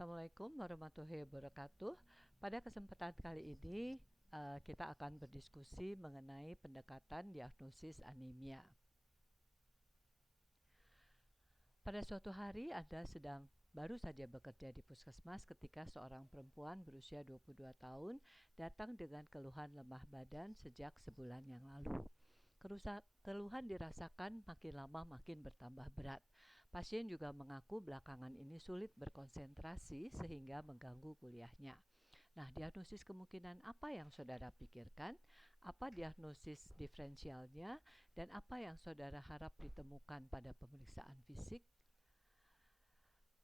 Assalamualaikum warahmatullahi wabarakatuh. Pada kesempatan kali ini, kita akan berdiskusi mengenai pendekatan diagnosis anemia. Pada suatu hari, Anda baru saja bekerja di puskesmas ketika seorang perempuan berusia 22 tahun datang dengan keluhan lemah badan sejak sebulan yang lalu. Keluhan dirasakan makin lama makin bertambah berat. Pasien juga mengaku belakangan ini sulit berkonsentrasi sehingga mengganggu kuliahnya. Nah, diagnosis kemungkinan apa yang saudara pikirkan? Apa diagnosis diferensialnya? Dan apa yang saudara harap ditemukan pada pemeriksaan fisik?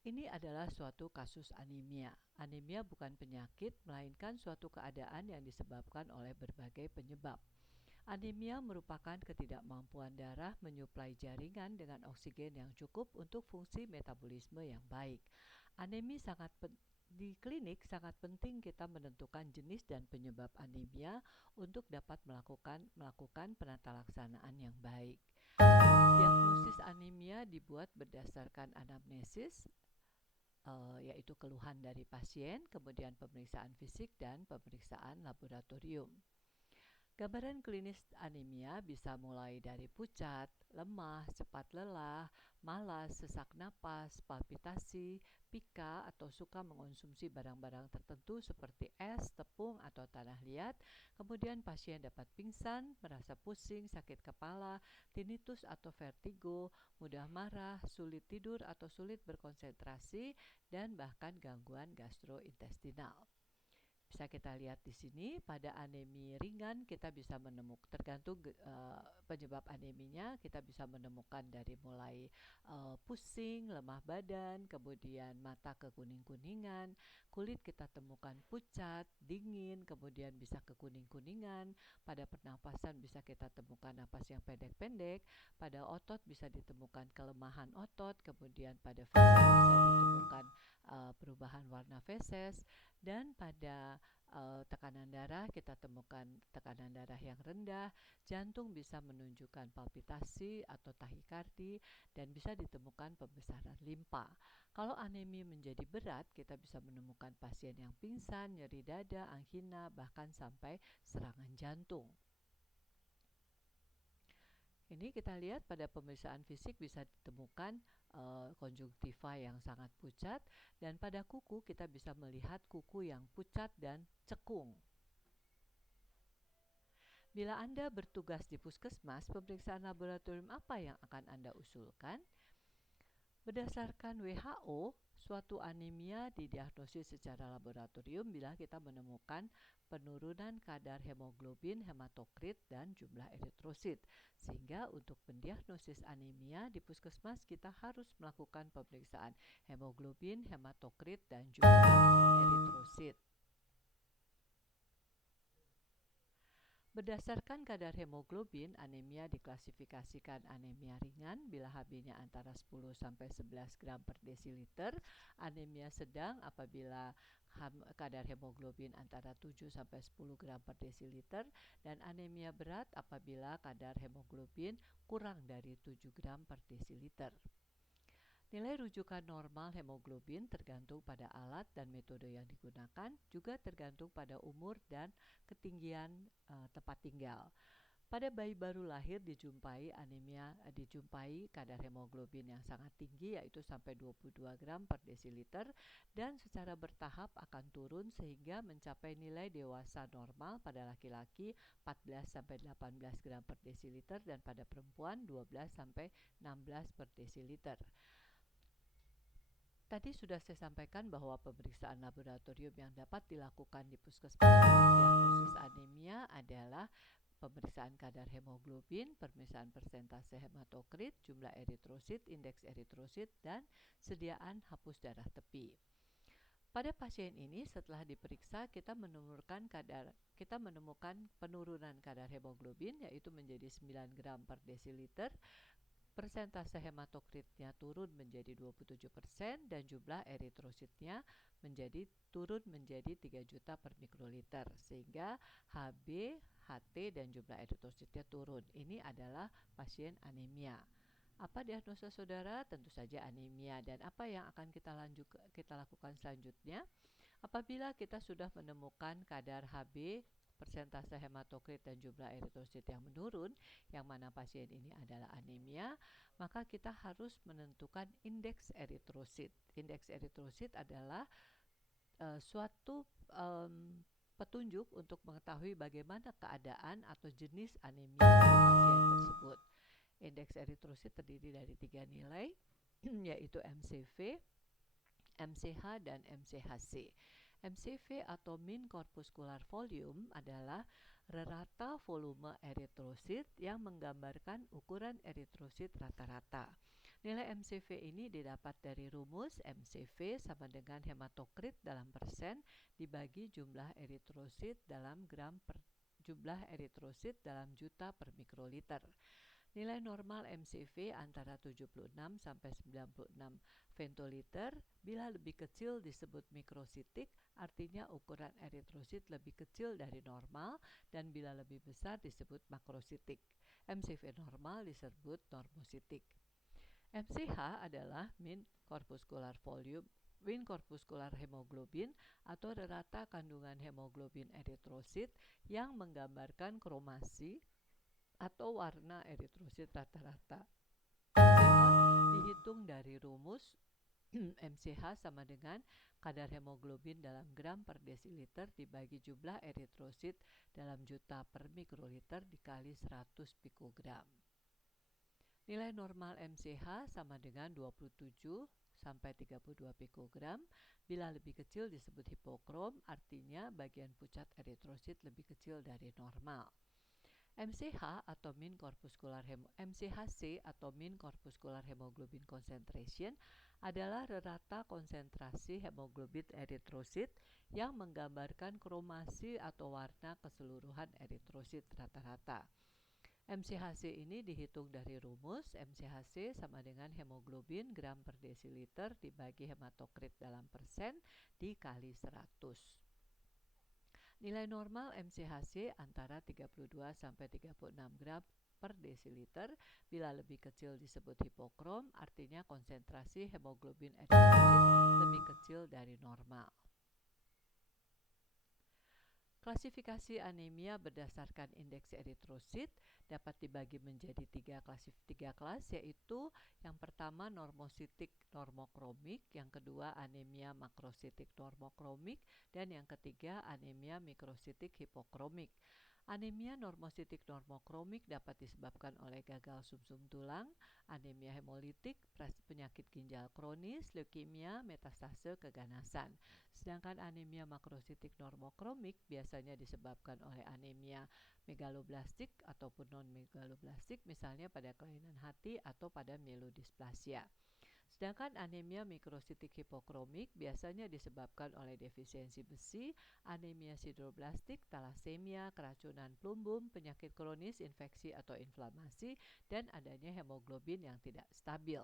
Ini adalah suatu kasus anemia. Anemia bukan penyakit, melainkan suatu keadaan yang disebabkan oleh berbagai penyebab. Anemia merupakan ketidakmampuan darah menyuplai jaringan dengan oksigen yang cukup untuk fungsi metabolisme yang baik. Di klinik sangat penting kita menentukan jenis dan penyebab anemia untuk dapat melakukan penata laksanaan yang baik. Diagnosis anemia dibuat berdasarkan anamnesis, yaitu keluhan dari pasien, kemudian pemeriksaan fisik dan pemeriksaan laboratorium. Gambaran klinis anemia bisa mulai dari pucat, lemah, cepat lelah, malas, sesak napas, palpitasi, pika atau suka mengonsumsi barang-barang tertentu seperti es, tepung, atau tanah liat. Kemudian pasien dapat pingsan, merasa pusing, sakit kepala, tinnitus atau vertigo, mudah marah, sulit tidur atau sulit berkonsentrasi, dan bahkan gangguan gastrointestinal. Bisa kita lihat di sini pada anemi ringan kita bisa menemukan tergantung penyebab aneminya, kita bisa menemukan dari mulai pusing, lemah badan, kemudian mata kekuning-kuningan, kulit kita temukan pucat, dingin, kemudian bisa kekuning-kuningan, pada pernapasan bisa kita temukan napas yang pendek-pendek, pada otot bisa ditemukan kelemahan otot, kemudian pada feses bisa ditemukan perubahan warna feses, dan pada tekanan darah kita temukan tekanan darah yang rendah, jantung bisa menunjukkan palpitasi atau tahikardi, dan bisa ditemukan pembesaran limpa. Kalau anemi menjadi berat, kita bisa menemukan pasien yang pingsan, nyeri dada, angina, bahkan sampai serangan jantung. Ini kita lihat pada pemeriksaan fisik bisa ditemukan konjungtiva yang sangat pucat, dan pada kuku kita bisa melihat kuku yang pucat dan cekung. Bila Anda bertugas di puskesmas, pemeriksaan laboratorium apa yang akan Anda usulkan? Berdasarkan WHO, suatu anemia didiagnosis secara laboratorium bila kita menemukan penurunan kadar hemoglobin, hematokrit, dan jumlah eritrosit. Sehingga untuk mendiagnosis anemia di puskesmas kita harus melakukan pemeriksaan hemoglobin, hematokrit, dan jumlah eritrosit. Berdasarkan kadar hemoglobin, anemia diklasifikasikan anemia ringan bila Hb-nya antara 10 sampai 11 gram per desiliter, anemia sedang apabila kadar hemoglobin antara 7 sampai 10 gram per desiliter, dan anemia berat apabila kadar hemoglobin kurang dari 7 gram per desiliter. Nilai rujukan normal hemoglobin tergantung pada alat dan metode yang digunakan, juga tergantung pada umur dan ketinggian tempat tinggal. Pada bayi baru lahir dijumpai kadar hemoglobin yang sangat tinggi, yaitu sampai 22 gram per desiliter, dan secara bertahap akan turun sehingga mencapai nilai dewasa normal pada laki-laki 14 sampai 18 gram per desiliter dan pada perempuan 12 sampai 16 per desiliter. Tadi sudah saya sampaikan bahwa pemeriksaan laboratorium yang dapat dilakukan di puskesmas diagnosis anemia adalah pemeriksaan kadar hemoglobin, pemeriksaan persentase hematokrit, jumlah eritrosit, indeks eritrosit, dan sediaan hapus darah tepi. Pada pasien ini setelah diperiksa kita menemukan penurunan kadar hemoglobin, yaitu menjadi 9 gram per desiliter. Persentase hematokritnya turun menjadi 27% dan jumlah eritrositnya turun menjadi 3 juta per mikroliter, sehingga Hb, Ht, dan jumlah eritrositnya turun. Ini adalah pasien anemia. Apa diagnosa saudara? Tentu saja anemia. Dan apa yang akan kita lakukan selanjutnya? Apabila kita sudah menemukan kadar Hb, persentase hematokrit dan jumlah eritrosit yang menurun, yang mana pasien ini adalah anemia, maka kita harus menentukan indeks eritrosit. Indeks eritrosit adalah suatu petunjuk untuk mengetahui bagaimana keadaan atau jenis anemia pasien tersebut. Indeks eritrosit terdiri dari 3 nilai, yaitu MCV, MCH, dan MCHC. MCV atau mean corpuscular volume adalah rata volume eritrosit yang menggambarkan ukuran eritrosit rata-rata. Nilai MCV ini didapat dari rumus MCV sama dengan hematokrit dalam persen dibagi jumlah eritrosit dalam gram per jumlah eritrosit dalam juta per mikroliter. Nilai normal MCV antara 76 sampai 96 femtoliter. Bila lebih kecil disebut mikrositik, artinya ukuran eritrosit lebih kecil dari normal, dan bila lebih besar disebut makrositik. MCV normal disebut normositik. MCH adalah mean corpuscular volume, mean corpuscular hemoglobin atau rata kandungan hemoglobin eritrosit yang menggambarkan kromasi atau warna eritrosit rata-rata. MCH dihitung dari rumus MCH sama dengan kadar hemoglobin dalam gram per desiliter dibagi jumlah eritrosit dalam juta per mikroliter dikali 100 pikogram. Nilai normal MCH sama dengan 27 sampai 32 pikogram. Bila lebih kecil disebut hipokrom, artinya bagian pucat eritrosit lebih kecil dari normal. MCH atau MCHC atau mean corpuscular hemoglobin concentration adalah rata konsentrasi hemoglobin eritrosit yang menggambarkan kromasi atau warna keseluruhan eritrosit rata-rata. MCHC ini dihitung dari rumus MCHC sama dengan hemoglobin gram per desiliter dibagi hematokrit dalam persen dikali 100. Nilai normal MCHC antara 32 sampai 36 gram per desiliter. Bila lebih kecil disebut hipokrom, artinya konsentrasi hemoglobin eritrosit lebih kecil dari normal. Klasifikasi anemia berdasarkan indeks eritrosit dapat dibagi menjadi tiga kelas, yaitu yang pertama normositik normokromik, yang kedua anemia makrositik normokromik, dan yang ketiga anemia mikrositik hipokromik. Anemia normositik normokromik dapat disebabkan oleh gagal sumsum tulang, anemia hemolitik, penyakit ginjal kronis, leukemia, metastase keganasan. Sedangkan anemia makrositik normokromik biasanya disebabkan oleh anemia megaloblastik ataupun non-megaloblastik, misalnya pada kelainan hati atau pada myelodysplasia. Sedangkan anemia mikrositik hipokromik biasanya disebabkan oleh defisiensi besi, anemia sideroblastik, talasemia, keracunan plumbum, penyakit kronis, infeksi atau inflamasi, dan adanya hemoglobin yang tidak stabil.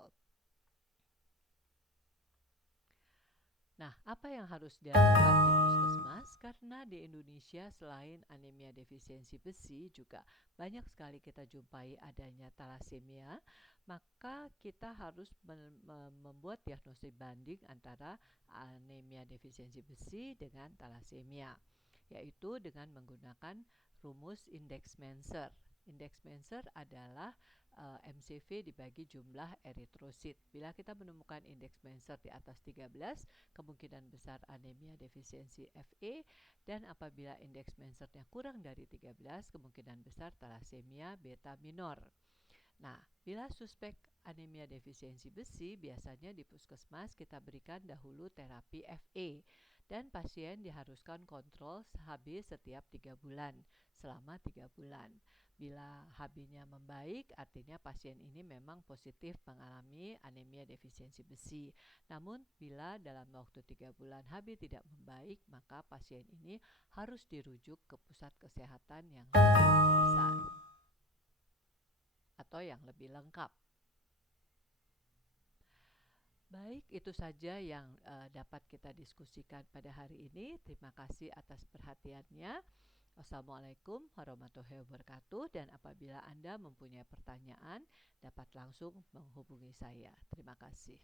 Nah, apa yang harus dilakukan di puskesmas? Karena di Indonesia selain anemia defisiensi besi juga banyak sekali kita jumpai adanya talasemia, maka kita harus membuat diagnosis banding antara anemia defisiensi besi dengan talasemia, yaitu dengan menggunakan rumus indeks Menser. Indeks Menser adalah MCV dibagi jumlah eritrosit. Bila kita menemukan indeks Menser di atas 13, kemungkinan besar anemia defisiensi Fe, dan apabila indeks Mensernya kurang dari 13, kemungkinan besar talasemia beta minor. Nah, bila suspek anemia defisiensi besi, biasanya di puskesmas kita berikan dahulu terapi Fe, dan pasien diharuskan kontrol Hb setiap 3 bulan, selama 3 bulan. Bila Hb-nya membaik, artinya pasien ini memang positif mengalami anemia defisiensi besi. Namun, bila dalam waktu 3 bulan Hb tidak membaik, maka pasien ini harus dirujuk ke pusat kesehatan yang lebih besar atau yang lebih lengkap. Baik, itu saja yang dapat kita diskusikan pada hari ini. Terima kasih atas perhatiannya. Wassalamualaikum warahmatullahi wabarakatuh, dan apabila Anda mempunyai pertanyaan, dapat langsung menghubungi saya. Terima kasih.